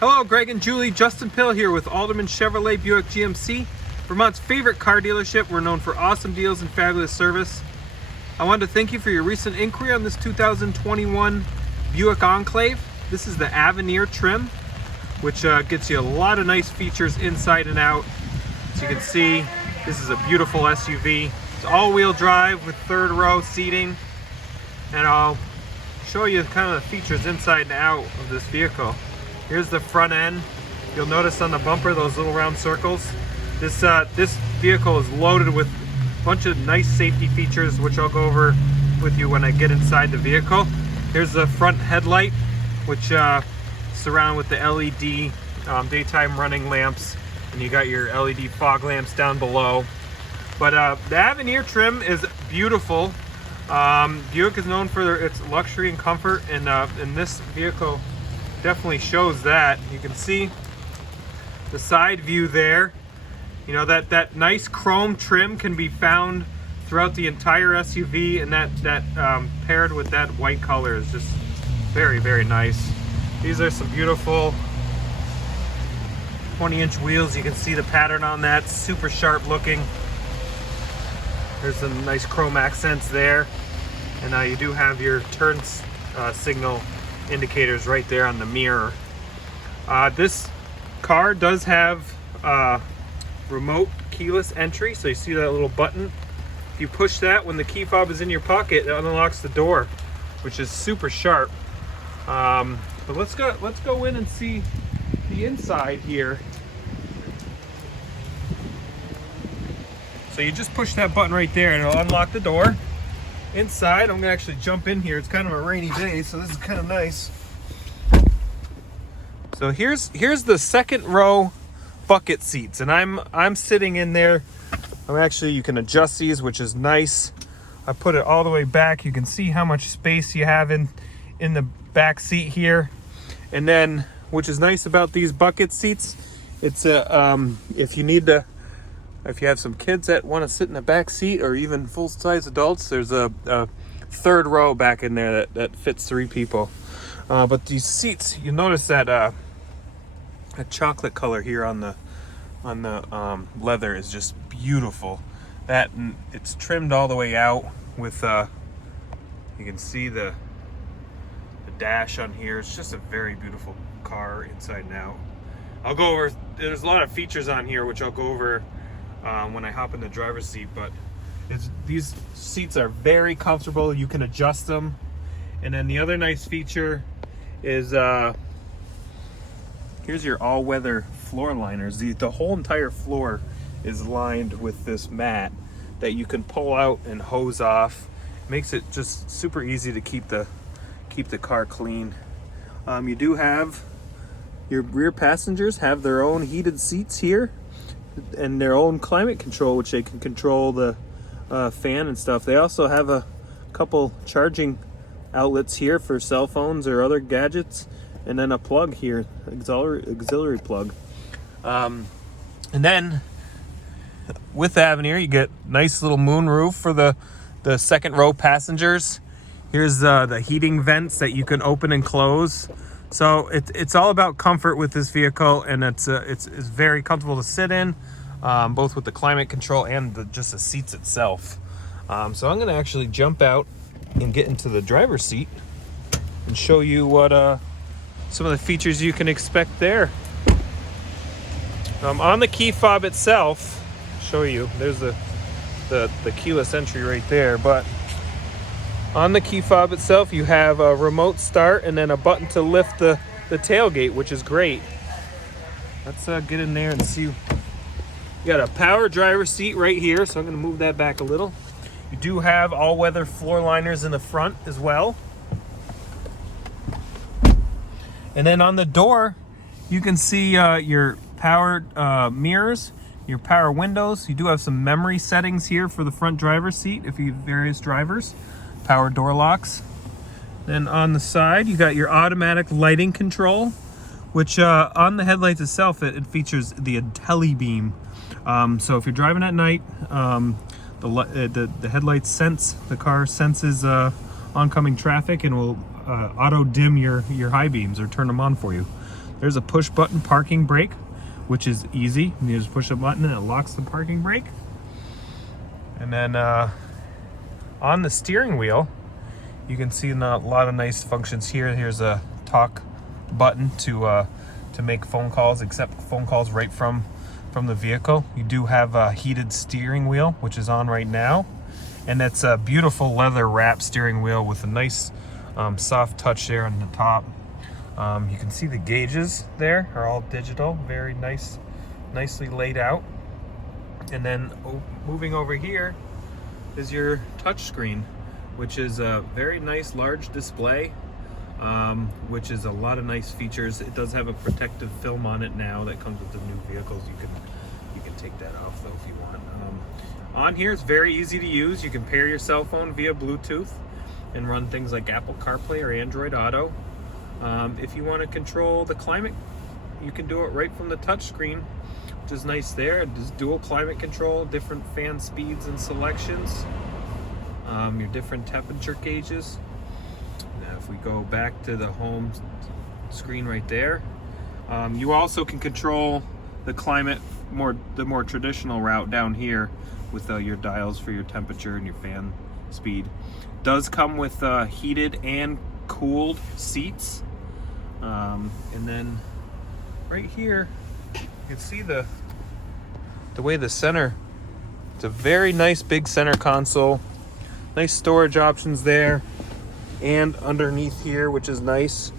Hello, Greg and Julie. Justin Pill here with Alderman Chevrolet Buick GMC, Vermont's favorite car dealership. We're known for awesome deals and fabulous service. I wanted to thank you for your recent inquiry on this 2021 Buick Enclave. This is the Avenir trim, which gets you a lot of nice features inside and out. As you can see, this is a beautiful SUV. It's all-wheel drive with third row seating, and I'll show you kind of the features inside and out of this vehicle. Here's the front end. You'll notice on the bumper those little round circles. This vehicle is loaded with a bunch of nice safety features, which I'll go over with you when I get inside the vehicle. Here's the front headlight, which surrounded with the LED daytime running lamps, and you got your LED fog lamps down below. But the Avenir trim is beautiful. Buick is known for its luxury and comfort, and this vehicle definitely shows that. You can see the side view there. You know, that nice chrome trim can be found throughout the entire SUV, and that paired with that white color is just very, very nice. These are some beautiful 20-inch wheels. You can see the pattern on that, super sharp looking. There's some nice chrome accents there, and you do have your turn signal indicators right there on the mirror. This car does have remote keyless entry, so you see that little button. If you push that when the key fob is in your pocket, it unlocks the door, which is super sharp. But let's go in and see the inside here. So you just push that button right there and it'll unlock the door. Inside, I'm gonna actually jump in here. It's kind of a rainy day, so this is kind of nice. So here's the second row bucket seats, and I'm sitting in there. You can adjust these, which is nice. I put it all the way back. You can see how much space you have in the back seat here. And then, which is nice about these bucket seats, it's if you have some kids that want to sit in the back seat, or even full-size adults, there's a third row back in there that fits 3 people. But these seats, you notice that a chocolate color here on the leather is just beautiful. That, and it's trimmed all the way out with you can see the dash on here. It's just a very beautiful car inside and out. I'll go over, there's a lot of features on here which I'll go over when I hop in the driver's seat, but these seats are very comfortable. You can adjust them. And then the other nice feature is here's your all-weather floor liners. The whole entire floor is lined with this mat that you can pull out and hose off. Makes it just super easy to keep the car clean. You do have your rear passengers have their own heated seats here, and their own climate control, which they can control the fan and stuff. They also have a couple charging outlets here for cell phones or other gadgets, and then a plug here, auxiliary plug. And then with the Avenir, you get nice little moon roof for the second row passengers. Here's the heating vents that you can open and close. So it's all about comfort with this vehicle, and it's very comfortable to sit in, both with the climate control and just the seats itself. So I'm going to actually jump out and get into the driver's seat and show you what some of the features you can expect there. On the key fob itself, show you. There's the keyless entry right there, but on the key fob itself, you have a remote start and then a button to lift the tailgate, which is great. Let's get in there and see. You got a power driver's seat right here, so I'm going to move that back a little. You do have all-weather floor liners in the front as well. And then on the door, you can see your power mirrors, your power windows. You do have some memory settings here for the front driver's seat if you have various drivers. Power door locks. Then on the side, you got your automatic lighting control, which on the headlights itself, it features the IntelliBeam. So if you're driving at night, the headlights sense, the car senses oncoming traffic and will auto dim your high beams or turn them on for you. There's a push button parking brake, which is easy. You just push a button and it locks the parking brake. And then on the steering wheel, you can see a lot of nice functions here. Here's a talk button to make phone calls, accept phone calls right from the vehicle. You do have a heated steering wheel, which is on right now. And it's a beautiful leather wrap steering wheel with a nice soft touch there on the top. You can see the gauges there are all digital, very nicely laid out. And then moving over here is your touch screen, which is a very nice large display, which is a lot of nice features. It does have a protective film on it now that comes with the new vehicles. You can take that off though if you want. On here, it's very easy to use. You can pair your cell phone via Bluetooth and run things like Apple CarPlay or Android Auto. If you want to control the climate, you can do it right from the touch screen, which is nice there. There's dual climate control, different fan speeds and selections, your different temperature gauges. Now if we go back to the home screen right there, you also can control the climate the more traditional route down here with your dials for your temperature and your fan speed. Does come with heated and cooled seats. And then right here, you can see the way the center, it's a very nice big center console, nice storage options there and underneath here, which is nice.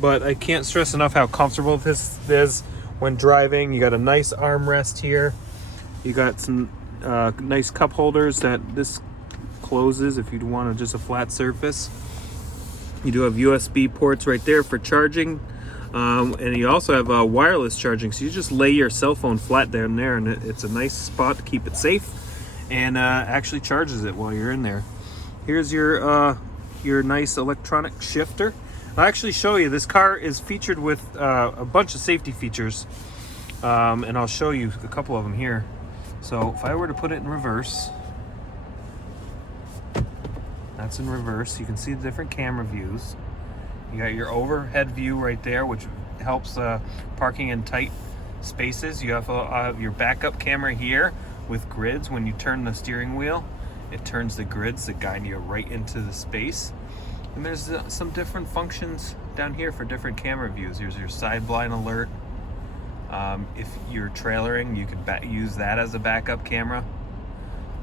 But I can't stress enough how comfortable this is when driving. You got a nice armrest here. You got some nice cup holders that this closes if you want just a flat surface. You do have USB ports right there for charging, and you also have wireless charging, so you just lay your cell phone flat down there and it's a nice spot to keep it safe, and actually charges it while you're in there. Here's your nice electronic shifter. I'll actually show you, this car is featured with a bunch of safety features, and I'll show you a couple of them here. So if I were to put it in reverse, that's in reverse. You can see the different camera views. You got your overhead view right there, which helps parking in tight spaces. You have your backup camera here with grids. When you turn the steering wheel, it turns the grids that guide you right into the space. And there's some different functions down here for different camera views. Here's your side blind alert. If you're trailering, you can use that as a backup camera.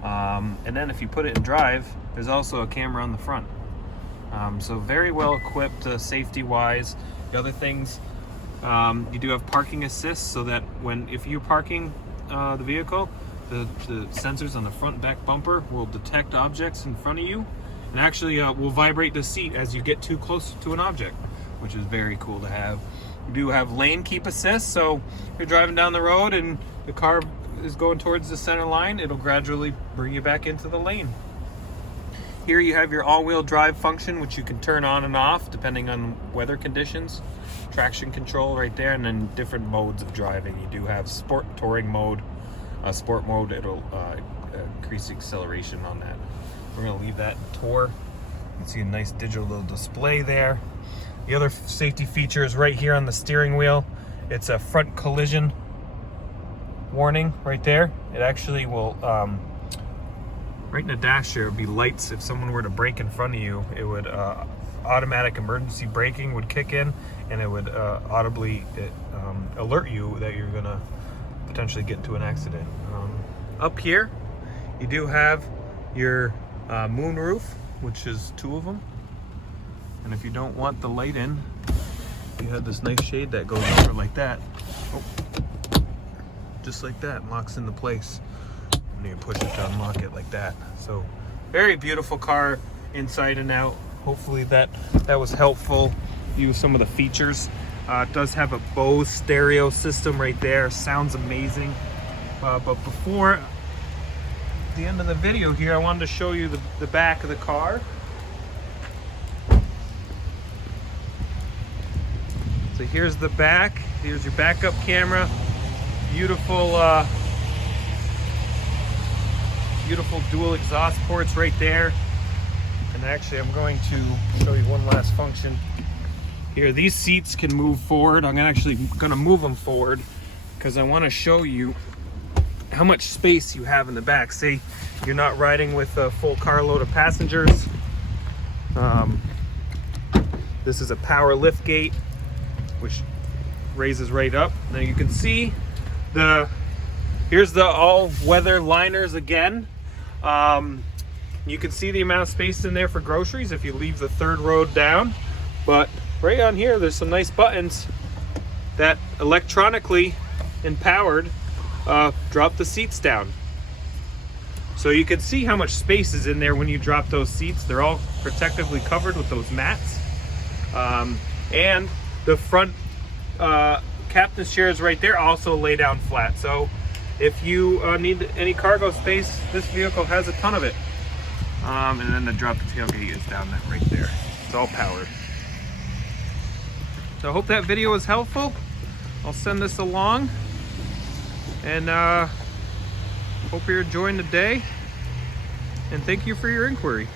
And then if you put it in drive, there's also a camera on the front. So very well equipped safety wise. The other things, you do have parking assist, so that if you're parking the vehicle, the sensors on the front and back bumper will detect objects in front of you, and actually will vibrate the seat as you get too close to an object, which is very cool to have. You do have lane keep assist, so if you're driving down the road and the car is going towards the center line, it'll gradually bring you back into the lane. Here you have your all-wheel drive function, which you can turn on and off depending on weather conditions. Traction control right there, and then different modes of driving. You do have sport touring mode. Sport mode, it'll increase the acceleration on that. We're going to leave that in tour. You can see a nice digital little display there. The other safety feature is right here on the steering wheel. It's a front collision warning right there. It actually will, right in the dash there would be lights. If someone were to brake in front of you, it would, automatic emergency braking would kick in, and it would audibly alert you that you're gonna potentially get into an accident. Up here, you do have your moon roof, which is 2 of them. And if you don't want the light in, you have this nice shade that goes over like that. Oh, just like that, locks into place. And you push it to unlock it like that. So very beautiful car inside and out. Hopefully that was helpful. Use some of the features. It does have a Bose stereo system right there. Sounds amazing. But before the end of the video here, I wanted to show you the back of the car. So here's the back. Here's your backup camera. Beautiful, beautiful dual exhaust ports right there. And actually, I'm going to show you one last function Here, these seats can move forward. I'm actually gonna move them forward because I want to show you how much space you have in the back. See, you're not riding with a full carload of passengers. This is a power lift gate, which raises right up. Now you can see here's the all-weather liners again. You can see the amount of space in there for groceries if you leave the third row down. But right on here, there's some nice buttons that electronically empowered drop the seats down. So you can see how much space is in there when you drop those seats. They're all protectively covered with those mats. And the front captain's chairs right there also lay down flat. So if you need any cargo space, this vehicle has a ton of it. And then the drop the tailgate is down right there. It's all powered. So I hope that video was helpful. I'll send this along, and hope you're enjoying the day, and thank you for your inquiry.